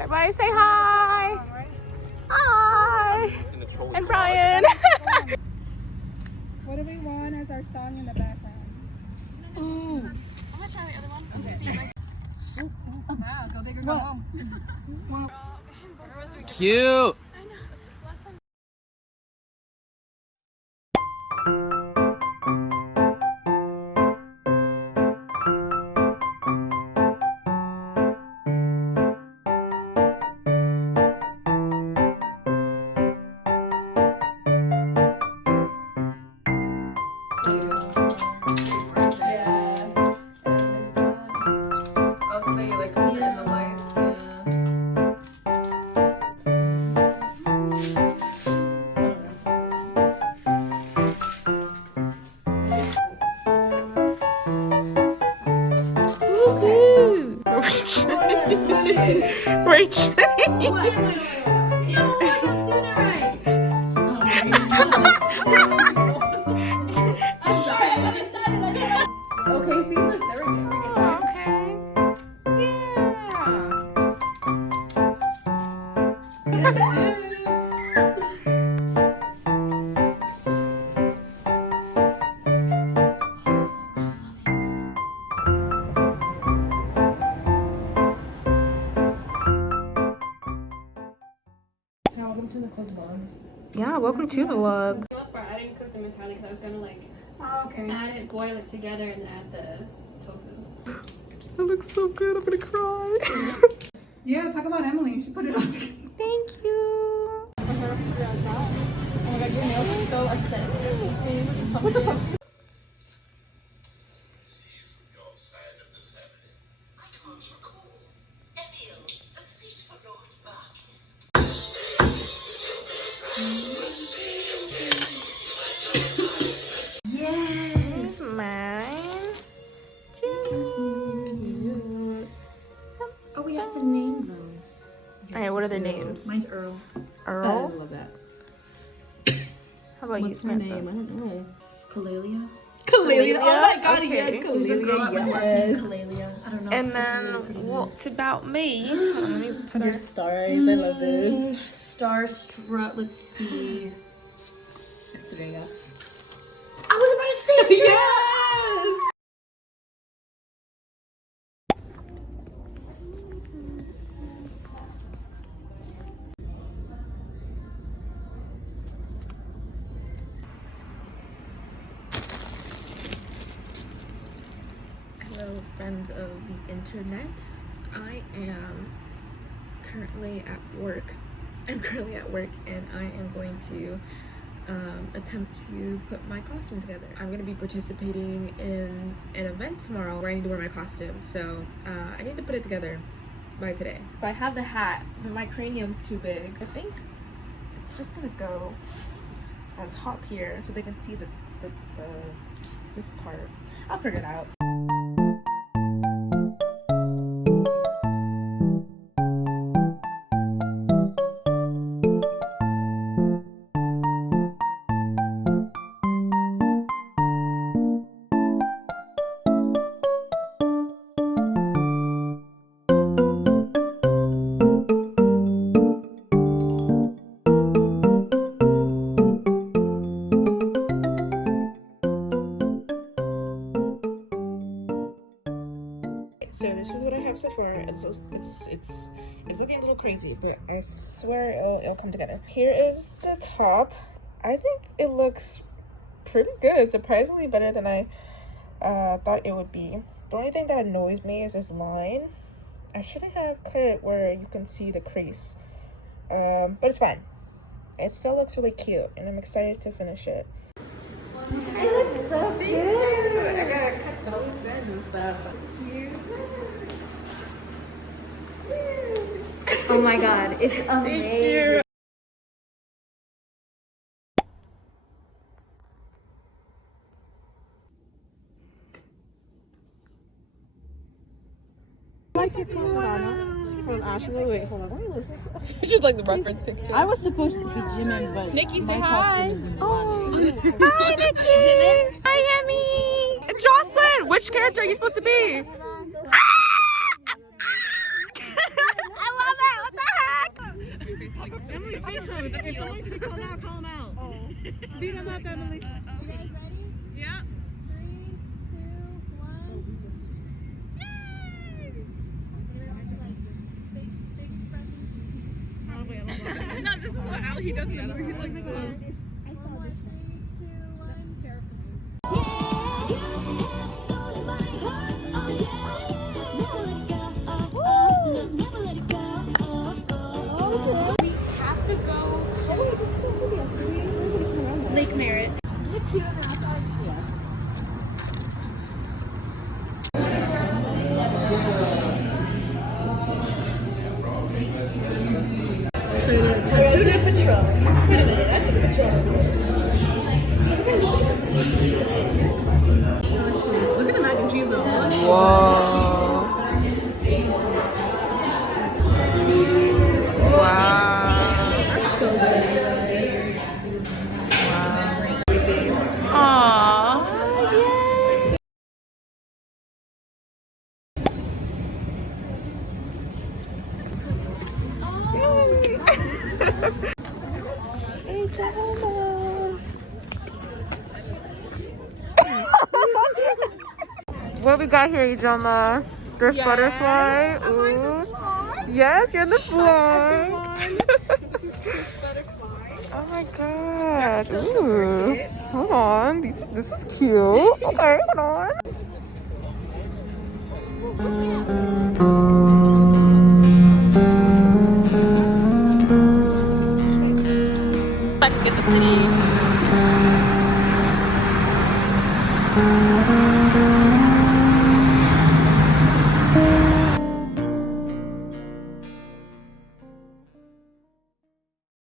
Everybody say hi! Hi! And Brian! What do we want as our song in the background? Ooh. I'm gonna try the other one. Okay. See, like, Wow, go big or go home. Cute! I know. Last time. Rachel. Okay, see, look, there we go. Okay. Welcome to the close vlogs. Yeah, welcome to the vlog. For the most part, I didn't cook them entirely because I was gonna like Okay. add it, boil it together, and add the tofu. It looks so good. I'm gonna cry. Yeah, talk about Emily. She put it on together. Thank you. Oh my god, your nails are so aesthetic. What the fuck? Yes. Mine. Oh, we have to name them. Alright, what are their names? Mine's Earl. Earl? I love that. How about What's you, her Samantha? name? I don't know. Kalelia. Kalelia? Oh my god, Okay. yeah, There's Kalelia. a girl at my work named Kalelia. I don't know. And This is then really pretty name. what's about me? Hold on, let me put Your her. stars. I love this. Starstruck. Let's see. Estrella. I was about to say Estrella. Yes. Hello, friends of the internet. I am currently at work. I'm currently at work, and I am going to attempt to put my costume together. I'm going to be participating in an event tomorrow where I need to wear my costume, so I need to put it together by today. So I have the hat, but my cranium's too big. I think it's just gonna go on top here so they can see this part. I'll figure it out. Okay, so this is what I have so far. It's looking a little crazy, but I swear it'll come together. Here is the top. I think it looks pretty good. Surprisingly better than I thought it would be. The only thing that annoys me is this line. I shouldn't have cut it where you can see the crease, but it's fine. It still looks really cute, and I'm excited to finish it. It looks so good. I gotta cut the loose ends and stuff. Oh my god, it's amazing. Like your Kasana from Ashley. Wait, hold on. Let me listen. She's like the reference picture. I was supposed to be Jimin, but Nikki, say my hi. costume is in the body. Hi, Nikki. Hi, Emmy. And Jocelyn. Which character are you supposed to be? I love it. What the heck? Emily, beat him. If someone's to be called out, call him out. Oh. Beat him up, Emily. You guys ready? Yeah. 3, 2, 1. No, this is what Al he does. He's like, I saw this one. 3, 2, 1. Carefully. have to go to Lake Merritt. Look at the mac and cheese though. Whoa. Wow. So good. Wow. Aww. Yay. What we got here, Ijoma? This butterfly. Ooh. Yes, you're the fly. This is Trick Butterfly. Oh my god. Ooh. Hold on. This is cute. Okay, hold on. I can get the city.